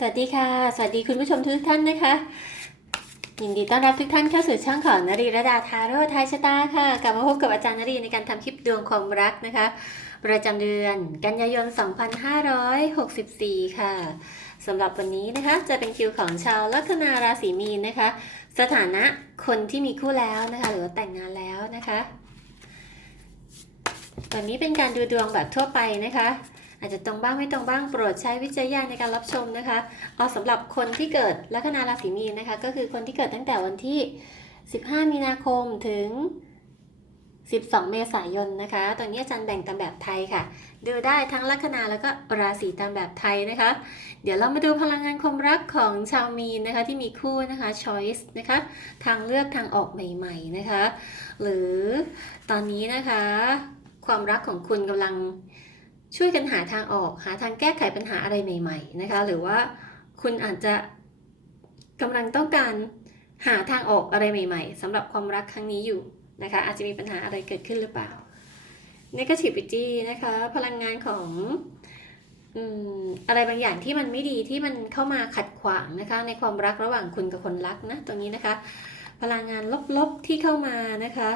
สวัสดีค่ะ สวัสดีคุณผู้ชมทุกท่านนะคะ ยินดีต้อนรับทุกท่านเข้าสู่ช่องของนรีระดาทาโร่ทายชะตาค่ะ กลับมาพบกับอาจารย์นรีในการทำคลิปดวงความรักนะคะ ประจำเดือนกันยายน 2564 ค่ะสำหรับวันนี้นะคะจะเป็นคิวของชาวลัคนาราศีมีนนะคะ สถานะคนที่มีคู่แล้วนะคะ หรือว่าแต่งงานแล้วนะคะตอนนี้เป็นการดูดวงแบบทั่วไปนะคะ อาจจะตรงบ้างไม่ตรงบ้างโปรดใช้วิจารณญาณในการรับชมนะคะ เอาสำหรับคนที่เกิดลัคนาราศีมีนนะคะ ก็คือคนที่เกิดตั้งแต่วันที่ 15 มีนาคมถึง 12 เมษายนนะคะ ตอนนี้อาจารย์แบ่งตามแบบไทยค่ะ ดูได้ทั้งลัคนาแล้วก็ราศีตามแบบไทยนะคะ เดี๋ยวเรามาดูพลังงานความรักของชาวมีนนะคะที่มีคู่นะคะ choice นะคะ ทางเลือกทางออกใหม่ๆนะคะ หรือตอนนี้นะคะความรักของคุณกำลัง ช่วยกันหาทางออกหาทางแก้ไขปัญหาอะไรใหม่ ๆ นะคะ หรือว่าคุณอาจจะกำลังต้องการหาทางออกอะไรใหม่ๆสำหรับความรักครั้งนี้อยู่นะคะ อาจจะมีปัญหาอะไรเกิดขึ้นหรือเปล่า negativity นะคะ พลังงานของอะไรบางอย่างที่มันไม่ดีที่มันเข้ามาขัดขวางนะคะ ในความรักระหว่างคุณกับคนรักนะตรงนี้นะคะ พลังงานลบๆที่เข้ามานะคะ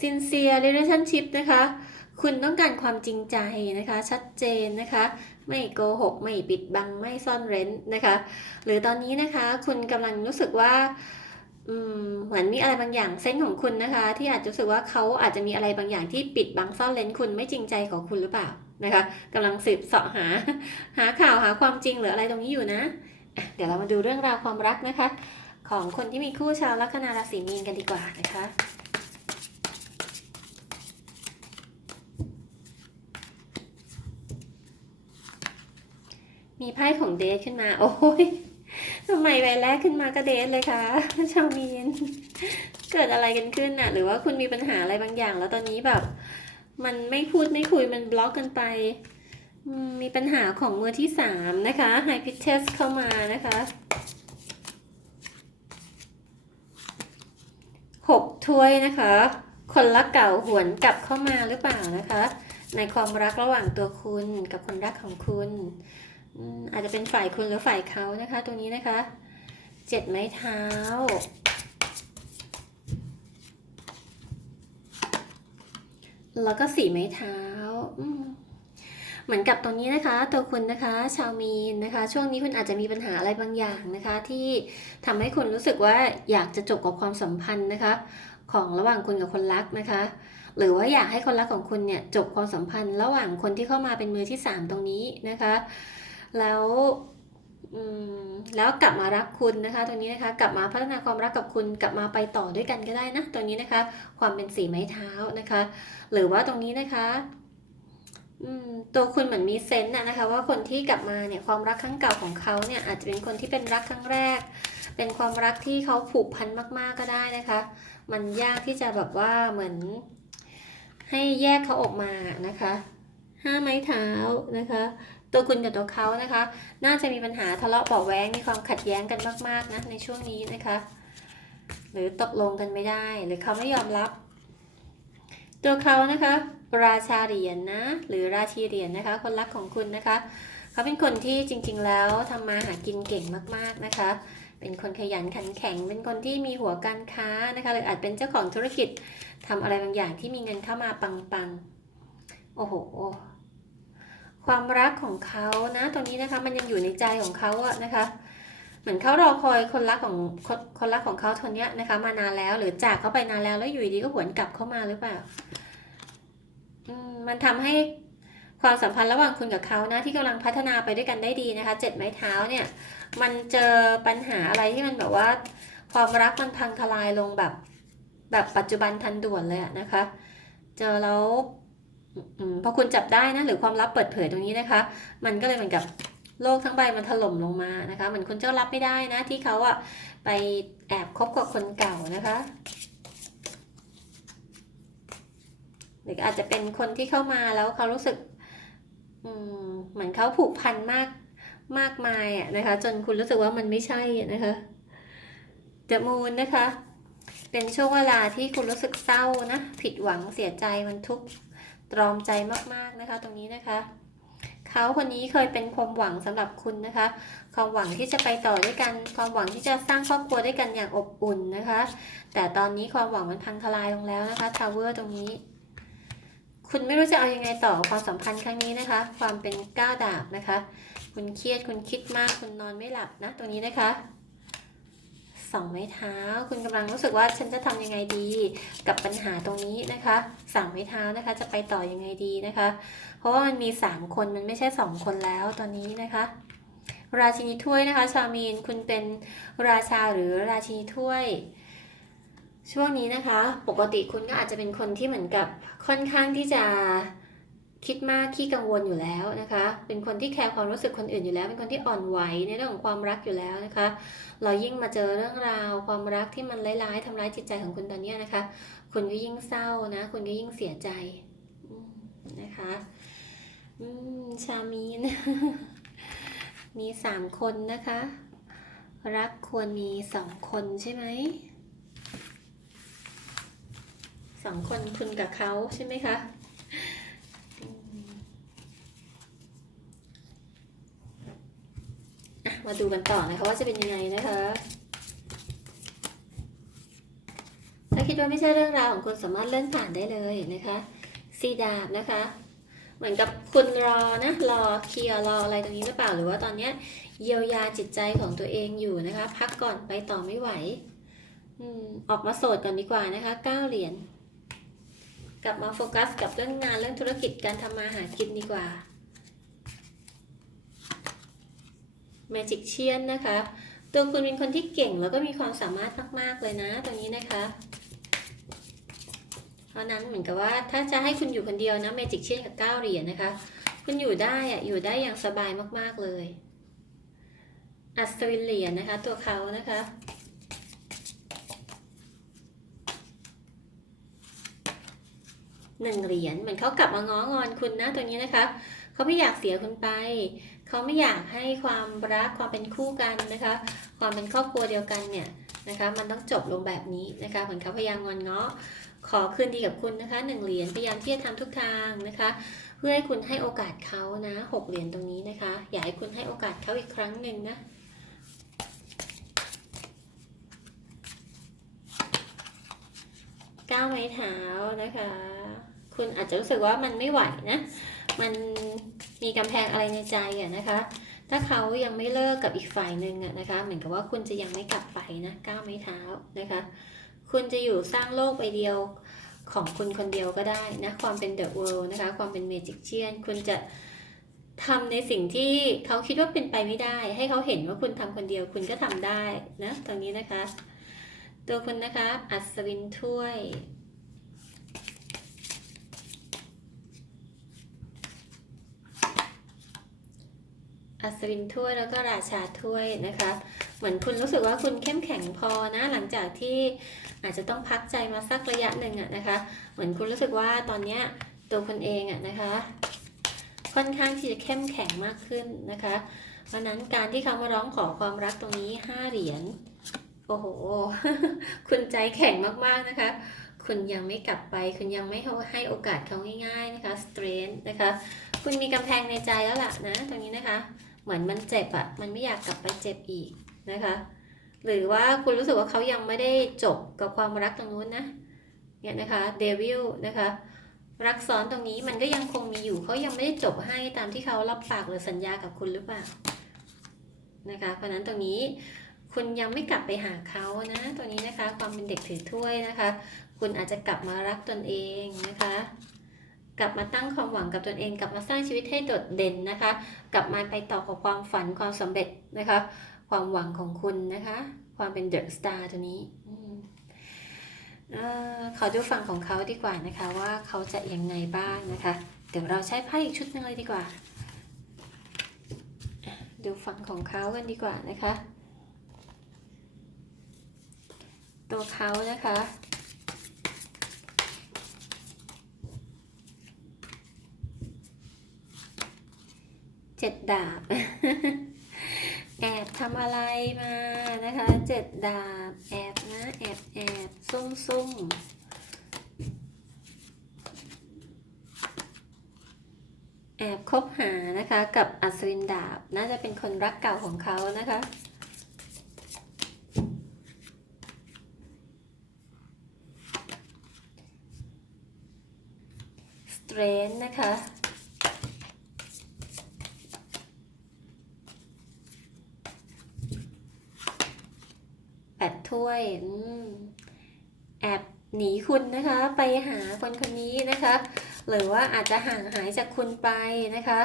sincere relationship นะคะ คุณต้องการความจริงใจนะคะ ชัดเจนนะคะ ไม่โกหก ไม่ปิดบัง ไม่ซ่อนเร้นนะคะ หรือตอนนี้นะคะ คุณกำลังรู้สึกว่าเหมือนมีอะไรบางอย่างเส้นของคุณนะคะ ที่อาจจะรู้สึกว่าเขาอาจจะมีอะไรบางอย่างที่ปิดบังซ่อนเร้นคุณไม่จริงใจของคุณหรือเปล่านะคะกำลังสืบเสาะหา หาข่าวหาความจริงหรืออะไรตรงนี้อยู่นะ เดี๋ยวเรามาดูเรื่องราวความรักนะคะ ของคนที่มีคู่ชาวลัคนาราศีมีนกันดีกว่านะคะ มีไพ่ของเดทขึ้นมา โอ้ยทำไมใบแรกขึ้นมาก็เดทเลยคะชาวมีน เกิดอะไรกันขึ้นน่ะ หรือว่าคุณมีปัญหาอะไรบางอย่าง แล้วตอนนี้แบบ มันไม่พูดไม่คุยมันบล็อกกันไปมมีปัญหาของมือที่สามนะคะไฮพิเทสเข้ามานะคะหกถ้วยนะคะ คนรักเก่าหวนกลับเข้ามาหรือเปล่านะคะ ในความรักระหว่างตัวคุณกับคนรักของคุณ อาจจะเป็นฝ่ายคุณหรือฝ่ายเขานะคะ ตรงนี้นะคะเจ็ดไม้เท้า แล้วก็สี่ไม้เท้าเหมือนกับตรงนี้นะคะ ตัวคุณนะคะ ชาวมีนนะคะ ช่วงนี้คุณอาจจะมีปัญหาอะไรบางอย่างนะคะ ที่ทำให้คุณรู้สึกว่าอยากจะจบกับความสัมพันธ์นะคะ ของระหว่างคุณกับคนรักนะคะ หรือว่าอยากให้คนรักของคุณเนี่ยจบความสัมพันธ์ ระหว่างคนที่เข้ามาเป็นมือที่สามตรงนี้นะคะ แล้วแล้วกลับมารักคุณนะคะ ตรงนี้นะคะกลับมาพัฒนาความรักกับคุณกลับมาไปต่อด้วยกันก็ได้นะตรงนี้นะคะ ความเป็นสีไม้เท้านะคะ หรือว่าตรงนี้นะคะตัวคุณเหมือนมีเซนต์นะนะคะ ว่าคนที่กลับมาเนี่ยความรักครั้งเก่าของเขาเนี่ยอาจจะเป็นคนที่เป็นรักครั้งแรก เป็นความรักที่เขาผูกพันมาก ๆก็ได้นะคะ มันยากที่จะแบบว่าเหมือน ให้แยกเขาออกมานะคะห้าไม้เท้านะคะ ตัวคุณกับตัวเขานะคะ น่าจะมีปัญหาทะเลาะเบาะแว้งมีความขัดแย้งกันมากๆนะในช่วงนี้นะคะ หรือตกลงกันไม่ได้หรือเขาไม่ยอมรับ ตัวเขานะคะ ราชาเหรียญนะหรือราชีเหรียญนะคะ คนรักของคุณนะคะ เขาเป็นคนที่จริง ๆ แล้วทำมาหากินเก่งมากๆนะคะ เป็นคนขยันขันแข็ง เป็นคนที่มีหัวการค้านะคะหรืออาจเป็นเจ้าของธุรกิจทำอะไรบางอย่างที่มีเงินเข้ามาปังๆโอ้โห ความรักของเขานะตรงนี้นะคะมันยังอยู่ในใจของเขาอะนะคะ เหมือนเขารอคอยคนรักของคนคนรักของเขาคนเนี้ยนะคะ มานานแล้วหรือจากเขาไปนานแล้วแล้วอยู่ดีก็หวนกลับเข้ามาหรือเปล่าอืมมันทำให้ความสัมพันธ์ระหว่างคุณกับเขานะที่กำลังพัฒนาไปด้วยกันได้ดีนะคะเจ็ดไม้เท้าเนี่ย มันเจอปัญหาอะไรที่มันแบบว่า ความรักมันพังทลายลงแบบ แบบปัจจุบันทันด่วนเลยอะนะคะ เจอแล้ว พอคุณจับได้นะหรือความลับเปิดเผยตรงนี้นะคะ มันก็เลยเหมือนกับโลกทั้งใบมันถล่มลงมานะคะเหมือนคุณเจ้ารับไม่ได้นะ ที่เขาอะไปแอบคบกับคนเก่านะคะหรืออาจจะเป็นคนที่เข้ามาแล้วเขารู้สึกเหมือนเขาผูกพันมากมากมายอะนะคะ จนคุณรู้สึกว่ามันไม่ใช่นะคะเดอะมูนนะคะ เป็นช่วงเวลาที่คุณรู้สึกเศร้านะ ผิดหวังเสียใจมันทุกข์ ตรอมใจมากๆนะคะตรงนี้นะคะเขาคนนี้เคยเป็นความหวังสำหรับคุณนะคะ ความหวังที่จะไปต่อด้วยกัน ความหวังที่จะสร้างครอบครัวด้วยกันอย่างอบอุ่นนะคะ แต่ตอนนี้ความหวังมันพังทลายลงแล้วนะคะทาวเวอร์ตรงนี้ คุณไม่รู้จะเอายังไงต่อความสัมพันธ์ครั้งนี้นะคะ ความเป็นก้าวดาบนะคะ คุณเครียดคุณคิดมากคุณนอนไม่หลับนะตรงนี้นะคะ สองไม้เท้า คุณกำลังรู้สึกว่าฉันจะทำยังไงดี กับปัญหาตรงนี้นะคะสามไม้เท้านะคะ จะไปต่อยังไงดีนะคะ เพราะว่ามันมีสามคนมันไม่ใช่สองคนแล้วตอนนี้นะคะ ราชินีถ้วยนะคะ ชามีนคุณเป็นราชาหรือราชินีถ้วยช่วงนี้นะคะ ปกติคุณก็อาจจะเป็นคนที่เหมือนกับค่อนข้างที่จะคิดมากขี้กังวลอยู่แล้วนะคะ เป็นคนที่แคร์ความรู้สึกคนอื่นอยู่แล้ว เป็นคนที่อ่อนไหวในเรื่องของความรักอยู่แล้วนะคะ เรายิ่งมาเจอเรื่องราว ความรักที่มันร้ายๆทำร้ายจิตใจของคุณตอนนี้นะคะ คุณก็ยิ่งเศร้านะ คุณก็ยิ่งเสียใจนะคะอืมชามีน มีสามคนนะคะ รักควรมีสองคนใช่ไหมสองคนคุณกับเขาใช่ไหมคะอืมอะ มาดูกันต่อนะคะว่าจะเป็นยังไงนะคะ ถ้าคิดว่าไม่ใช่เรื่องราวของคุณสามารถเลื่อนผ่านได้เลยนะคะซีดาบนะคะเหมือนกับคุณรอนะรอเคลียร์รออะไรตรงนี้หรือเปล่าหรือว่าตอนเนี้ยเยียวยาจิตใจของตัวเองอยู่นะคะ พักก่อนไปต่อไม่ไหวอออกมาโสดก่อนดีกว่านะคะเก้าเหรียญกลับมาโฟกัสกับเรื่องงานเรื่องธุรกิจการทำมาหากินดีกว่า Magic เชียนนะคะ ตัวคุณเป็นคนที่เก่งแล้วก็มีความสามารถมาก ๆ เลยนะตรงนี้นะคะ เพราะนั้นเหมือนกับว่าถ้าจะให้คุณอยู่คนเดียวนะ Magic เชียนกับ9เหรียญนะคะ คุณอยู่ได้อะอยู่ได้อย่างสบายมาก ๆ เลย อัศวินเหรียญนะคะ ตัวเขานะคะหนึ่งเหรียญเหมือนเขากลับมาง้องอนคุณนะตัวนี้นะคะเขาไม่อยากเสียคุณไป เขาไม่อยากให้ความรักความเป็นคู่กันนะคะ ความเป็นครอบครัวเดียวกันเนี่ยนะคะมันต้องจบลงแบบนี้นะคะเหมือนเขาพยายามงอนเง้อขอคืนดีกับคุณนะคะหนึ่งเหรียญพยายามที่จะทำทุกทางนะคะ เพื่อให้คุณให้โอกาสเขานะหกเหรียญตรงนี้นะคะ อยากให้คุณให้โอกาสเขาอีกครั้งหนึ่งนะก้าวไม้เท้านะคะ คุณอาจจะรู้สึกว่ามันไม่ไหวนะ มัน มีกำแพงอะไรในใจอะนะคะ ถ้าเขายังไม่เลิกกับอีกฝ่ายหนึ่งอะนะคะ เหมือนกับว่าคุณจะยังไม่กลับไปนะก้าวไม้เท้านะคะ คุณจะอยู่สร้างโลกใบเดียวของคุณคนเดียวก็ได้นะ ความเป็นเดอะเวิลด์นะคะ ความเป็นเมจิกเชียนคุณจะทำในสิ่งที่เขาคิดว่าเป็นไปไม่ได้ ให้เขาเห็นว่าคุณทำคนเดียวคุณก็ทำได้นะตรงนี้นะคะ ตัวคุณนะคะ อัศวินถ้วย อัศวินถ้วยแล้วก็ราชาถ้วยนะคะ เหมือนคุณรู้สึกว่าคุณเข้มแข็งพอนะ หลังจากที่อาจจะต้องพักใจมาสักระยะหนึ่งอะนะคะ เหมือนคุณรู้สึกว่าตอนเนี้ยตัวคุณเองอะนะคะ ค่อนข้างที่จะเข้มแข็งมากขึ้นนะคะ เพราะนั้นการที่เขามาร้องขอความรักตรงนี้ห้าเหรียญโอ้โห คุณใจแข็งมากๆนะคะ คุณยังไม่กลับไป คุณยังไม่ให้โอกาสเขาง่ายๆนะคะสเตรนนะคะ คุณมีกำแพงในใจแล้วล่ะนะ ตรงนี้นะคะ เหมือนมันเจ็บอะมันไม่อยากกลับไปเจ็บอีกนะคะ หรือว่าคุณรู้สึกว่าเขายังไม่ได้จบกับความรักตรงนู้นนะเนี่ยนะคะเดวิลนะคะรักซ้อนตรงนี้มันก็ยังคงมีอยู่เขายังไม่ได้จบให้ตามที่เขารับปากหรือสัญญากับคุณหรือเปล่านะคะเพราะนั้นตรงนี้คุณยังไม่กลับไปหาเขานะตัวนี้นะคะความเป็นเด็กถือถ้วยนะคะ คุณอาจจะกลับมารักตนเองนะคะ กลับมาตั้งความหวังกับตนเอง กลับมาสร้างชีวิตให้โดดเด่นนะคะ กลับมาไปต่อกับความฝันความสำเร็จนะคะ ความหวังของคุณนะคะ ความเป็นเดอะสตาร์ตัวนี้อืมเขอดูฝั่งของเขาดีกว่านะคะว่าเขาจะยังไงบ้างนะคะ เดี๋ยวเราใช้ไพ่อีกชุดหนึงเลยดีกว่า ดูฝั่งของเขากันดีกว่านะคะ ตัวเขานะคะ เจ็ดดาบ แอบทำอะไรมานะคะเจ็ดดาบ แอบนะแอบแอบซุ่มซุ่มแอบคบหานะคะกับอัศวินดาบ น่าจะเป็นคนรักเก่าของเขานะคะสเตรนนะคะ แปด ถ้วยอแอบหนีคุณนะคะ ไปหาคนคนนี้นะคะ หรือว่าอาจจะห่างหายจากคุณไปนะคะ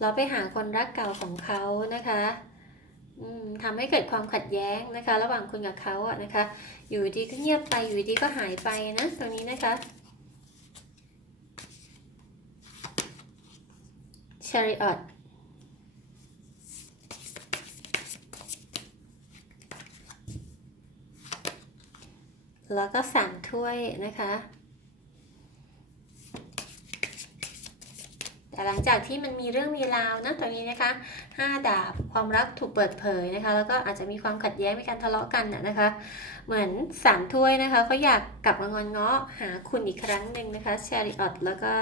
แล้วไปหาคนรักเก่าของเขานะคะอืมทำให้เกิดความขัดแย้งนะคะ ระหว่างคุณกับเขาอะนะคะ อยู่ดีก็เงียบไปอยู่ดีก็หายไปนะตรงนี้นะคะ Chariot แล้วก็สามถ้วยนะคะแต่หลังจากที่มันมีเรื่องมีราวนะตรงนี้นะคะห้าดาบความรักถูกเปิดเผยนะคะ แล้วก็อาจจะมีความขัดแย้งมีการทะเลาะกันนะนะคะ เหมือนสามถ้วยนะคะเขาอยากกลับมางอนเง้อหาคุณอีกครั้งหนึ่งนะคะ Chariot แล้วก็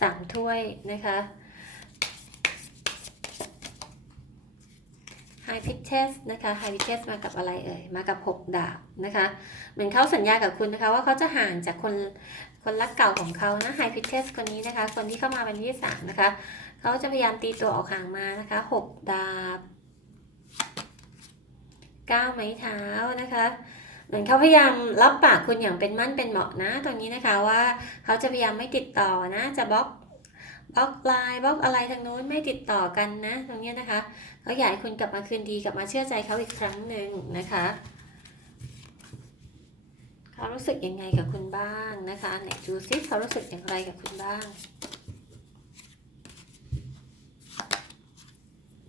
สามถ้วยนะคะ High Pitches นะคะ High Pitches มากับอะไรเอ่ย มากับ 6 ดาบนะคะ เหมือนเขาสัญญากับคุณนะคะ ว่าเขาจะห่างจากคนคนรักเก่าของเขานะ High Pitches คนนี้นะคะ คนที่เข้ามาเป็นที่สามนะคะ เขาจะพยายามตีตัวออกห่างมานะคะ 6 ดาบ 9 ไม้เท้านะคะเหมือนเขาพยายามรับปากคุณอย่างเป็นมั่นเป็นเหมาะนะ ตรงนี้นะคะว่าเขาจะพยายามไม่ติดต่อนะ จะบล็อก บล็อกไลน์บล็อกอะไรทางโน้นไม่ติดต่อกันนะ ตรงนี้นะคะเขาอยากให้คุณกลับมาคืนดีกลับมาเชื่อใจเขาอีกครั้งหนึ่งนะคะเขารู้สึกยังไงกับคุณบ้างนะคะไหนดูซิเขารู้สึกอย่างไรกับคุณบ้าง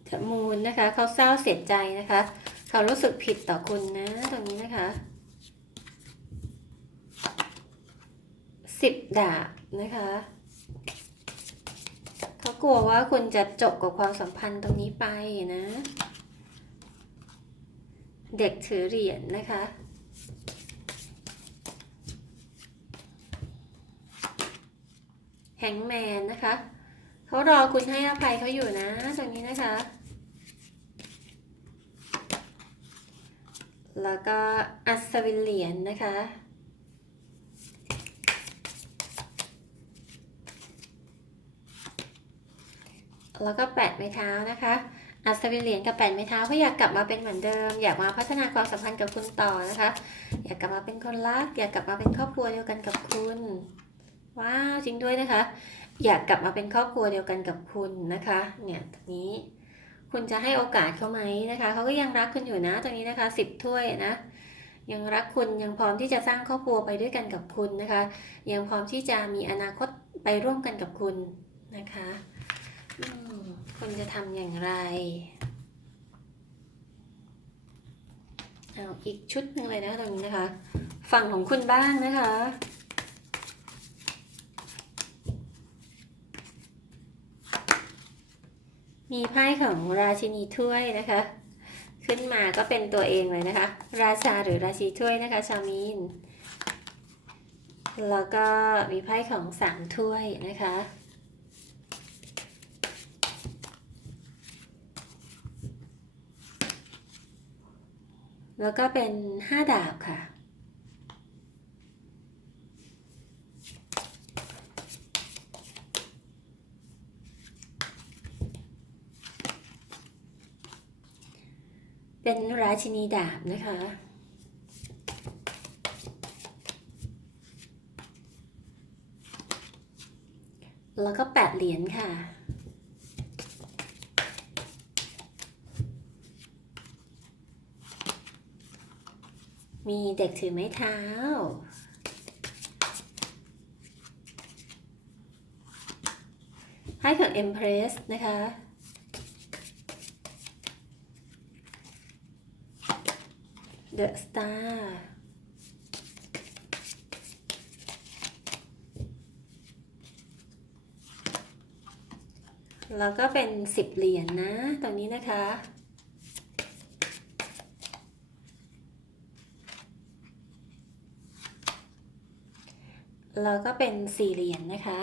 เดมูนนะคะเขาเศร้าเสียใจนะคะเขารู้สึกผิดต่อคุณนะตรงนี้นะคะสิบดาบนะคะ เขากลัวว่าคุณจะจบกับความสัมพันธ์ตรงนี้ไปนะ เด็กถือเหรียญนะคะ แฮงแมนนะคะเขารอคุณให้อภัยเขาอยู่นะตรงนี้นะคะ แล้วก็อัศวินเหรียญนะคะ แล้วก็แปดไม้เท้านะคะอัศวินเหรียญกับแปดไม้เท้าเขาอยากกลับมาเป็นเหมือนเดิม อยากมาพัฒนาความสัมพันธ์กับคุณต่อนะคะ อยากกลับมาเป็นคนรัก อยากกลับมาเป็นครอบครัวเดียวกันกับคุณว้าวจริงด้วยนะคะ อยากกลับมาเป็นครอบครัวเดียวกันกับคุณนะคะ เนี่ยตรงนี้ คุณจะให้โอกาสเขาไหมนะคะเขาก็ยังรักคุณอยู่นะตรงนี้นะคะสิบถ้วยนะยังรักคุณยังพร้อมที่จะสร้างครอบครัวไปด้วยกันกับคุณนะคะ ยังพร้อมที่จะมีอนาคตไปร่วมกันกับคุณนะคะ คุณจะทำอย่างไร เอาอีกชุดหนึ่งเลยนะตรงนี้นะคะ ฝั่งของคุณบ้างนะคะมีไพ่ของราชินีถ้วยนะคะ ขึ้นมาก็เป็นตัวเองเลยนะคะ ราชาหรือราชีถ้วยนะคะ ชาวมีน แล้วก็มีไพ่ของสามถ้วยนะคะ แล้วก็เป็นห้าดาบค่ะ เป็นราชินีดาบนะคะแล้วก็แปดเหรียญค่ะ มีเด็กถือไม้เท้า ให้ของ Empress นะคะ The Star แล้วก็เป็นสิบเหรียญนะตรงนี้นะคะ แล้วก็เป็นสี่เหรียญนะคะ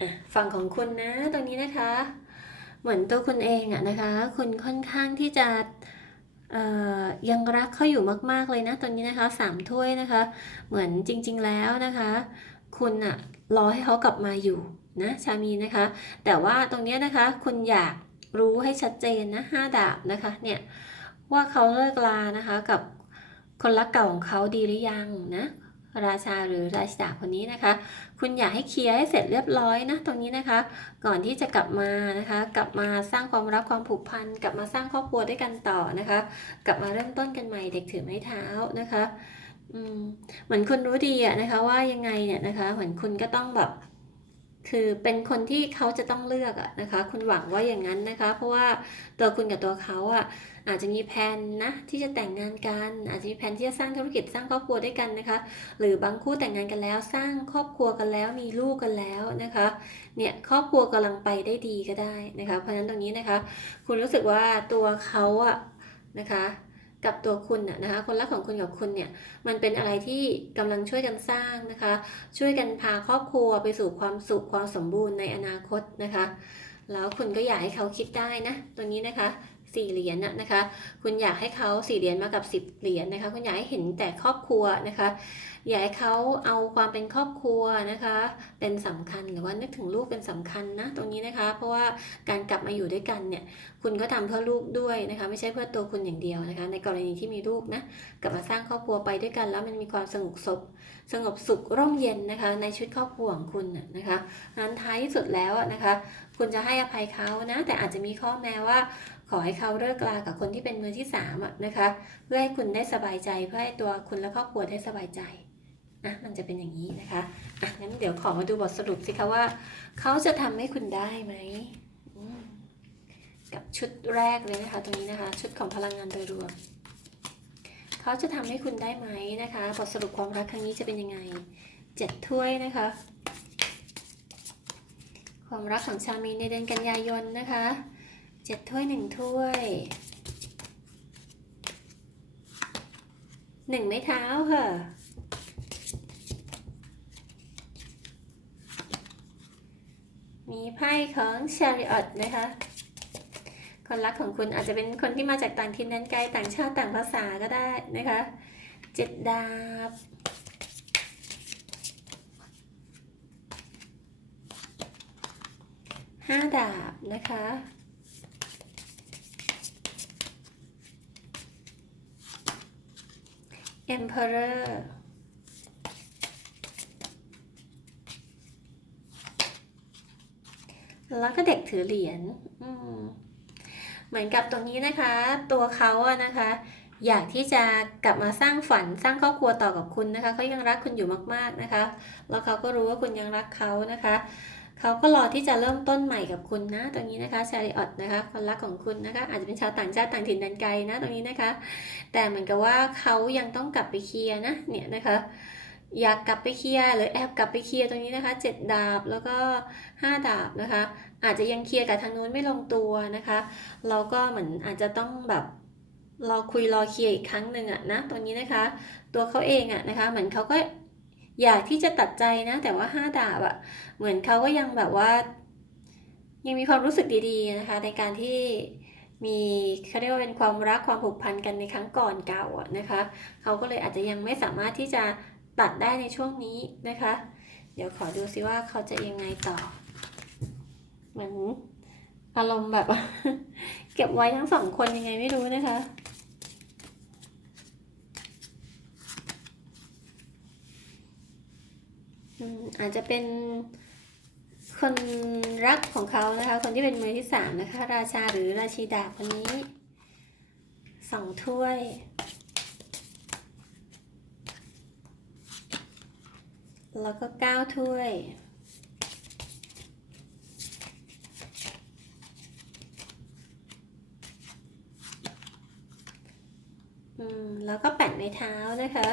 อะฝั่งของคุณนะตรงนี้นะคะ เหมือนตัวคุณเองอะนะคะ คุณค่อนข้างที่จะยังรักเขาอยู่มาก ๆ เลยนะตอนนี้นะคะสามถ้วยนะคะ เหมือนจริง ๆ แล้วนะคะ คุณอะรอให้เขากลับมาอยู่นะชามีนะคะ แต่ว่าตรงเนี้ยนะคะ คุณอยากรู้ให้ชัดเจนนะห้าดาบนะคะเนี่ยว่าเขาเลิกลานะคะกับคนรักเก่าของเขาดีหรือยังนะ ราชาหรือราชดาคนนี้นะคะ คุณอยากให้เคลียร์ให้เสร็จเรียบร้อยนะตรงนี้นะคะ ก่อนที่จะกลับมานะคะ กลับมาสร้างความรักความผูกพันกลับมาสร้างครอบครัวด้วยกันต่อนะคะ กลับมาเริ่มต้นกันใหม่เด็กถือไม้เท้านะคะเหมือนคุณรู้ดีอะนะคะว่ายังไงเนี่ยนะคะเหมือนคุณก็ต้องแบบคือเป็นคนที่เขาจะต้องเลือกอะนะคะ คุณหวังว่าอย่างนั้นนะคะ เพราะว่าตัวคุณกับตัวเขาอะ อาจจะมีแผนนะที่จะแต่งงานกัน อาจจะมีแผนที่จะสร้างธุรกิจสร้างครอบครัวด้วยกันนะคะ หรือบางคู่แต่งงานกันแล้วสร้างครอบครัวกันแล้วมีลูกกันแล้วนะคะเนี่ยครอบครัวกำลังไปได้ดีก็ได้นะคะ เพราะฉะนั้นตรงนี้นะคะ คุณรู้สึกว่าตัวเขาอะนะคะกับตัวคุณอะนะคะคนรักของคุณกับคุณเนี่ยมันเป็นอะไรที่กำลังช่วยกันสร้างนะคะ ช่วยกันพาครอบครัวไปสู่ความสุขความสมบูรณ์ในอนาคตนะคะ แล้วคุณก็อยากให้เขาคิดได้นะตัวนี้นะคะ สี่เหรียญน่ะนะคะ คุณอยากให้เขาสี่เหรียญมากับสิบเหรียญนะคะ คุณอยากให้เห็นแต่ครอบครัวนะคะ อยากให้เขาเอาความเป็นครอบครัวนะคะ เป็นสำคัญหรือว่านึกถึงลูกเป็นสำคัญนะตรงนี้นะคะ เพราะว่าการกลับมาอยู่ด้วยกันเนี่ย คุณก็ทำเพื่อลูกด้วยนะคะ ไม่ใช่เพื่อตัวคุณอย่างเดียวนะคะ ในกรณีที่มีลูกนะ กลับมาสร้างครอบครัวไปด้วยกันแล้วมันมีความสงบสุขสงบสุขร่มเย็นนะคะ ในชีวิตครอบครัวของคุณน่ะนะคะนั้นท้ายที่สุดแล้วนะคะ คุณจะให้อภัยเขานะ แต่อาจจะมีข้อแม้ว่า ขอให้เขาเลิกลากับคนที่เป็นมือที่สามนะคะ เพื่อให้คุณได้สบายใจ เพื่อให้ตัวคุณและครอบครัวได้สบายใจนะมันจะเป็นอย่างนี้นะคะอะงั้นเดี๋ยวขอมาดูบทสรุปสิคะว่า เขาจะทำให้คุณได้ไหมมกับชุดแรกเลยนะคะตรงนี้นะคะ ชุดของพลังงานโดยรวมเขาจะทำให้คุณได้ไหมนะคะบทสรุปความรักครั้งนี้จะเป็นยังไงเจ็ดถ้วยนะคะ ความรักของชาวมีนในเดือนกันยายนนะคะเจ็ดถ้วยหนึ่งถ้วยหนึ่งไม้เท้าค่ะมีไพ่ของชาริออตนะคะ คนรักของคุณอาจจะเป็นคนที่มาจากต่างถิ่นแดนไกลต่างชาติต่างภาษาก็ได้นะคะเจ็ดดาบ ห้าดาบนะคะ Emperor แล้วก็เด็กถือเหรียญเหมือนกับตรงนี้นะคะ ตัวเขาอะนะคะ อยากที่จะกลับมาสร้างฝันสร้างครอบครัวต่อกับคุณนะคะเขายังรักคุณอยู่มากๆนะคะ แล้วเขาก็รู้ว่าคุณยังรักเขานะคะ เขาก็รอที่จะเริ่มต้นใหม่กับคุณนะ ตรงนี้นะคะชาริออตนะคะคนรักของคุณนะคะ อาจจะเป็นชาวต่างชาติต่างถิ่นแดนไกลนะตรงนี้นะคะ แต่เหมือนกับว่าเขายังต้องกลับไปเคลียร์นะเนี่ยนะคะอยากกลับไปเคลียร์หรือแอบกลับไปเคลียร์ตรงนี้นะคะเจ็ดดาบแล้วก็ห้าดาบนะคะ อาจจะยังเคลียร์กับทางนู้นไม่ลงตัวนะคะ เราก็เหมือนอาจจะต้องแบบรอคุยรอเคลียร์อีกครั้งหนึ่งอะนะตรงนี้นะคะ ตัวเขาเองอะนะคะ เหมือนเขาก็ อยากที่จะตัดใจนะ แต่ว่าห้าดาบอะเหมือนเขาก็ยังแบบว่า ยังมีความรู้สึกดีๆนะคะ ในการที่มีเขาเรียกว่าเป็นความรักความผูกพันกันในครั้งก่อนเก่าอะนะคะเขาก็เลยอาจจะยังไม่สามารถที่จะตัดได้ในช่วงนี้นะคะ เดี๋ยวขอดูซิว่าเขาจะยังไงต่อ เหมือนอารมณ์แบบ เก็บไว้ทั้งสองคนยังไงไม่รู้นะคะ อาจจะเป็นคนรักของเขานะคะ คนที่เป็นมือที่สามนะคะ ราชาหรือราชีดาบคนนี้สองถ้วย แล้วก็เก้าถ้วย อืม แล้วก็แปดไม้เท้านะคะ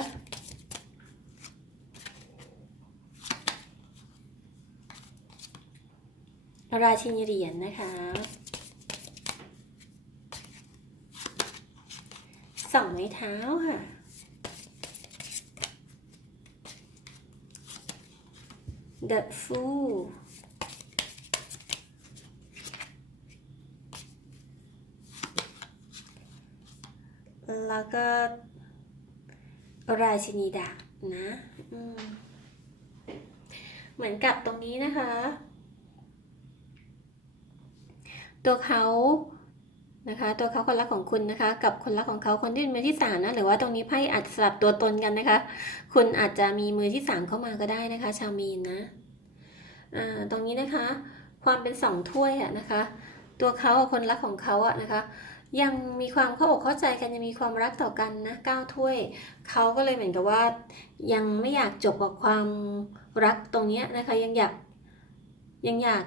ราชินีเหรียญนนะคะสองไม้เท้าค่ะเด็ดฟูแล้วก็ ราชินีดาบนะ เหมือนกับตรงนี้นะคะ ตัวเขานะคะตัวเขาคนรักของคุณนะคะ กับคนรักของเขาคนที่เป็นมือที่สามนะหรือว่าตรงนี้ไพ่อาจจะสลับตัวตนกันนะคะ คุณอาจจะมีมือที่สามเข้ามาก็ได้นะคะ ชาวมีนนะอ่าตรงนี้นะคะ ความเป็นสองถ้วยอะนะคะ ตัวเขากับคนรักของเขาอะนะคะ ยังมีความเข้าอกเข้าใจกันยังมีความรักต่อกันนะเก้าถ้วยเขาก็เลยเหมือนกับว่า ยังไม่อยากจบกับความรักตรงนี้นะคะ ยังอยากยังอยาก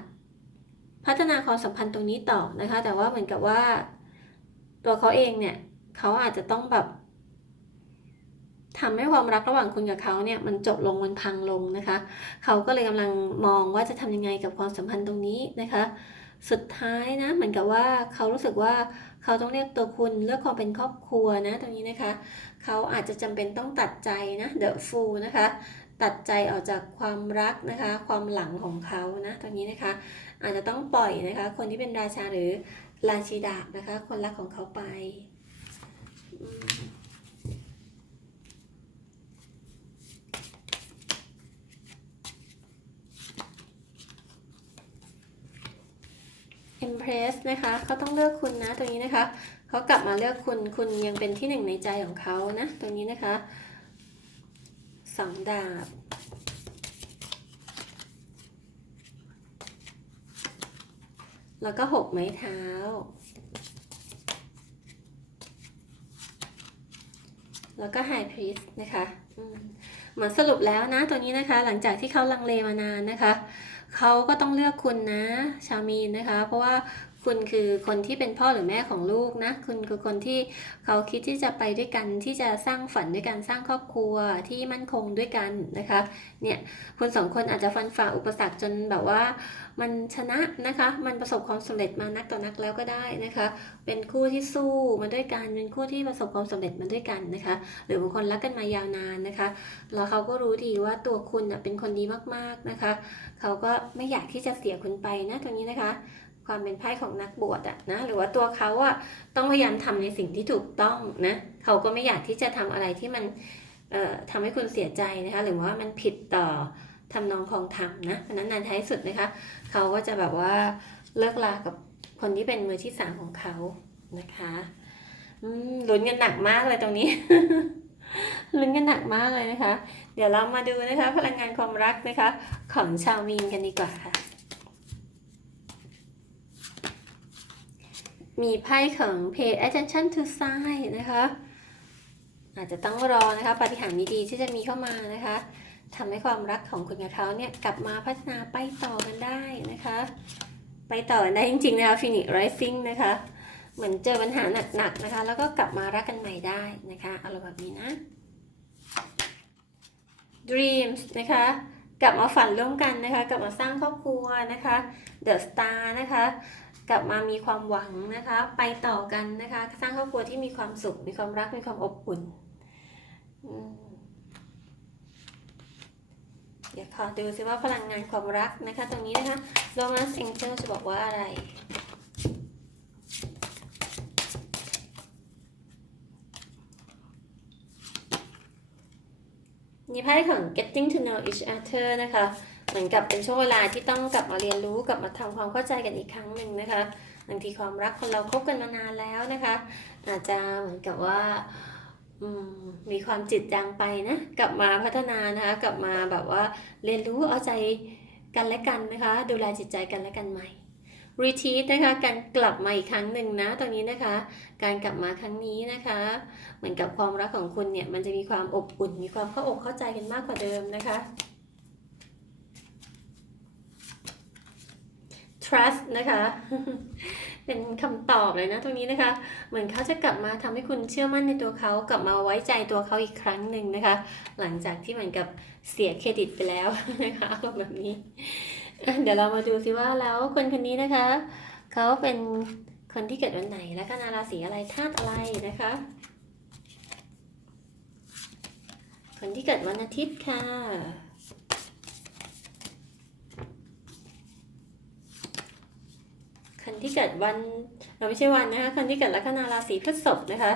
พัฒนาความสัมพันธ์ตรงนี้ต่อนะคะ แต่ว่าเหมือนกับว่า ตัวเขาเองเนี่ยเขาอาจจะต้องแบบทำให้ความรักระหว่างคุณกับเขาเนี่ยมันจบลงมันพังลงนะคะ เขาก็เลยกำลังมองว่าจะทำยังไงกับความสัมพันธ์ตรงนี้นะคะ สุดท้ายนะเหมือนกับว่าเขารู้สึกว่าเขาต้องเรียกตัวคุณเลือกความเป็นครอบครัวนะตรงนี้นะคะ เขาอาจจะจำเป็นต้องตัดใจนะ the fool นะคะ ตัดใจออกจากความรักนะคะ ความหลังของเขานะตรงนี้นะคะ อาจจะต้องปล่อยนะคะ คนที่เป็นราชาหรือราชีดานะคะ คนรักของเขาไปอืม Empress นะคะเขาต้องเลือกคุณนะตรงนี้นะคะเขากลับมาเลือกคุณคุณยังเป็นที่หนึ่งในใจของเขานะตรงนี้นะคะ สองดาบ แล้วก็หกไม้เท้า แล้วก็ไฮพรีสนะคะเหมือนสรุปแล้วนะตัวนี้นะคะ หลังจากที่เขาลังเลมานานนะคะเขาก็ต้องเลือกคุณนะ ชาวมีนนะคะ เพราะว่า คุณคือคนที่เป็นพ่อหรือแม่ของลูกนะ คุณคือคนที่เขาคิดที่จะไปด้วยกัน ที่จะสร้างฝันด้วยกันสร้างครอบครัวที่มั่นคงด้วยกันนะคะ เนี่ยคุณสองคนอาจจะฟันฝ่าอุปสรรคจนแบบว่า มันชนะนะคะ มันประสบความสำเร็จมานักต่อนักแล้วก็ได้นะคะ เป็นคู่ที่สู้มาด้วยกัน เป็นคู่ที่ประสบความสำเร็จมาด้วยกันนะคะ หรือบางคนรักกันมายาวนานนะคะ แล้วเขาก็รู้ดีว่าตัวคุณเป็นคนดีมากๆนะคะ เขาก็ไม่อยากที่จะเสียคุณไปนะตรงนี้นะคะ ความเป็นไพ่ของนักบวชอะนะหรือว่าตัวเขาอะต้องพยายามทำในสิ่งที่ถูกต้องนะเขาก็ไม่อยากที่จะทำอะไรที่มันทำให้คุณเสียใจนะคะ หรือว่ามันผิดต่อทำนองคลองธรรมนะเพราะนั้นในท้ายสุดนะคะ เขาก็จะแบบว่าเลิกลากับคนที่เป็นมือที่สามของเขานะคะลุ้นกันหนักมากเลยตรงนี้ลุ้นกันหนักมากเลยนะคะ เดี๋ยวเรามาดูนะคะ พลังงานความรักนะคะ ของชาวมีนกันดีกว่าค่ะ มีไพ่ของ pay attention to sign นะคะ อาจจะต้องรอนะคะปาฏิหาริย์ดีๆที่จะมีเข้ามานะคะทำให้ความรักของคุณกับเขาเนี่ยกลับมาพัฒนาไปต่อกันได้นะคะ ไปต่อกันได้จริงๆนะคะ Phoenix Rising นะคะเหมือนเจอปัญหาหนักๆนะคะ แล้วก็กลับมารักกันใหม่ได้นะคะเอาละแบบนี้นะ Dreams นะคะกลับมาฝันร่วมกันนะคะ กลับมาสร้างครอบครัวนะคะ The Star นะคะ กลับมามีความหวังนะคะ ไปต่อกันนะคะ สร้างครอบครัวที่มีความสุข มีความรัก มีความอบอุ่น เดี๋ยวขอดูซิว่าพลังงานความรักนะคะ ตรงนี้นะคะ Romance Angel จะบอกว่าอะไรมีไพ่ของ getting to know each other นะคะ มือนกับเป็นช่วงเวลาที่ต้องกลับมาเรียนรู้กลับมาทำความเข้าใจกันอีกครั้งหนึ่งนะคะบางทีความรักคนเราคบกันมานานแล้วนะคะ อาจจะเหมือนกับว่ามมีความจิตจางไปนะกลับมาพัฒนานะคะกลับมาแบบว่าเรียนรู้เอาใจกันและกันนะคะ ดูแลจิตใจกันและกันใหม่ retreat นะคะการกลับมาอีกครั้งหนึ่งนะตรงนี้นะคะ การกลับมาครั้งนี้นะคะ เหมือนกับความรักของคุณเนี่ยมันจะมีความอบอุ่น มีความเข้าอกเข้าใจกันมากกว่าเดิมนะคะ trust นะคะ เป็นคำตอบเลยนะตรงนี้นะคะ เหมือนเขาจะกลับมาทำให้คุณเชื่อมั่นในตัวเขากลับมาไว้ใจตัวเขาอีกครั้งหนึ่งนะคะ หลังจากที่เหมือนกับเสียเครดิตไปแล้วนะคะแบบนี้ เดี๋ยวเรามาดูซิว่าแล้วคนคนนี้นะคะ เขาเป็นคนที่เกิดวันไหนและคณะราศีอะไรธาตุอะไรนะคะ คนที่เกิดวันอาทิตย์ค่ะ คนที่เกิดวันเราไม่ใช่วันนะคะคนที่เกิดลัคนาราศีพฤษภนะคะ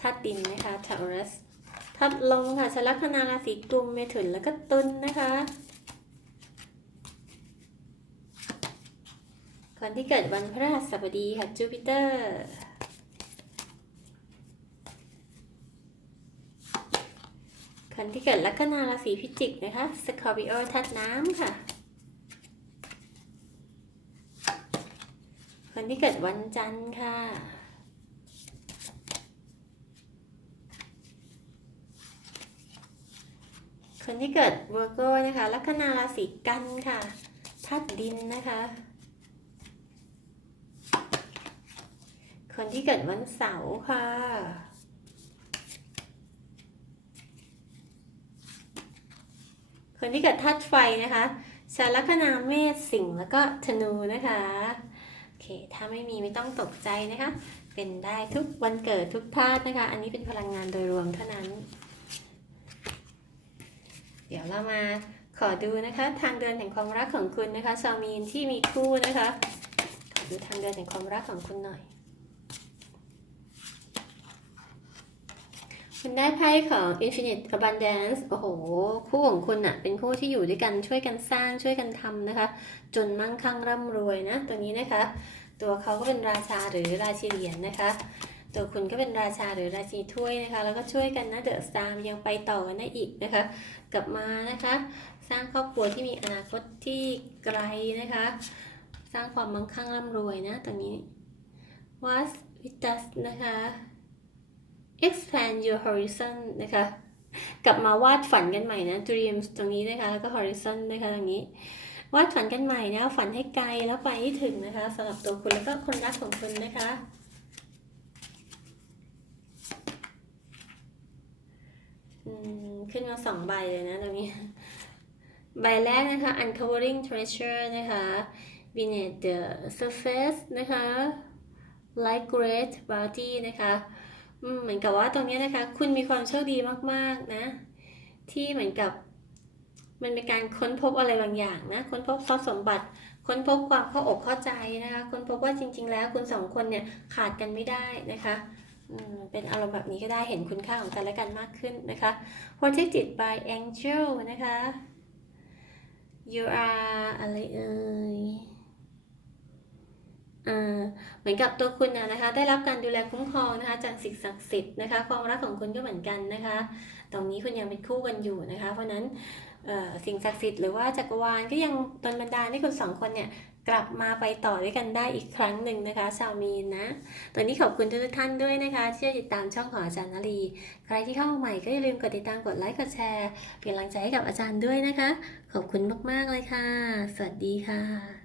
ธาตุดินนะคะ Taurus ทับลงค่ะชลัคนาราศีกุมเมถุนแล้วก็ตุลนะคะ คนที่เกิดวันพฤหัสบดีค่ะจูปิเตอร์คนที่เกิดลัคนาราศีพิจิกนะคะสคอร์ปิโอทัดน้ำค่ะ คนที่เกิดวันจันทร์ค่ะ คนที่เกิดเวอร์โกนะคะ ลัคนาราศีกันค่ะธาตุดินนะคะ คนที่เกิดวันเสาร์ค่ะคนที่เกิดธาตุไฟนะคะชาวลัคนาเมษสิงห์แล้วก็ธนูนะคะ ถ้าไม่มีไม่ต้องตกใจนะคะ เป็นได้ทุกวันเกิดทุกธาตุนะคะ อันนี้เป็นพลังงานโดยรวมเท่านั้น เดี๋ยวเรามาขอดูนะคะ ทางเดินแห่งความรักของคุณนะคะ ชาวมีนที่มีคู่นะคะ ขอดูทางเดินแห่งความรักของคุณหน่อย คุณได้ไพ่ของ Infinite Abundance โอ้โห คู่ของคุณอะเป็นคู่ที่อยู่ด้วยกันช่วยกันสร้างช่วยกันทำนะคะ จนมั่งคั่งร่ำรวยนะ ตัวนี้นะคะ ตัวเขาก็เป็นราชาหรือราชีเหรียญนะคะ ตัวคุณก็เป็นราชาหรือราชีถ้วยนะคะ แล้วก็ช่วยกันนะเดอะสตาร์ยังไปต่อกันได้อีกนะคะ กลับมานะคะ สร้างครอบครัวที่มีอนาคตที่ไกลนะคะ สร้างความมั่งคั่งร่ำรวยนะตรงนี้ Was with us นะคะ expand your horizon นะคะ กลับมาวาดฝันกันใหม่นะ dreams ตรงนี้นะคะ แล้วก็ horizon นะคะตรงนี้ วาดฝันกันใหม่นะ ฝันให้ไกลแล้วไปให้ถึงนะคะสำหรับตัวคุณแล้วก็คนรักของคุณนะคะ ขึ้นมาสองใบเลยนะตรงนี้ ใบแรกนะคะ uncovering treasure นะคะ beneath the surface นะคะ like great bounty นะคะ เหมือนกับว่าตรงนี้นะคะ คุณมีความโชคดีมากๆนะ ที่เหมือนกับมันเป็นการค้นพบอะไรบางอย่างนะ ค้นพบทรัพย์สมบัติ ค้นพบความเข้าอกเข้าใจนะคะ ค้นพบว่าจริง ๆ แล้วคุณสองคนเนี่ยขาดกันไม่ได้นะคะเป็นอารมณ์แบบนี้ก็ได้เห็นคุณค่าของกันและกันมากขึ้นนะคะ protected by angel นะคะ you are อะไรเอ่ย เหมือนกับตัวคุณนะคะได้รับการดูแลคุ้มครองนะคะจากสิ่งศักดิ์สิทธิ์นะคะความรักของคุณก็เหมือนกันนะคะตรงนี้คุณยังเป็นคู่กันอยู่นะคะ เพราะนั้นสิ่งศักดิ์สิทธิ์หรือว่าจักรวาลก็ยังตนบันดาลให้คุณสองคนเนี่ยกลับมาไปต่อด้วยกันได้อีกครั้งหนึ่งนะคะ ชาวมีนนะ ตอนนี้ขอบคุณทุกท่านด้วยนะคะ ที่ติดตามช่องของอาจารย์นลี ใครที่เข้ามาใหม่ก็อย่าลืมกดติดตามกดไลค์กดแชร์เป็นกำลังใจให้กับอาจารย์ด้วยนะคะ ขอบคุณมากๆเลยค่ะ สวัสดีค่ะ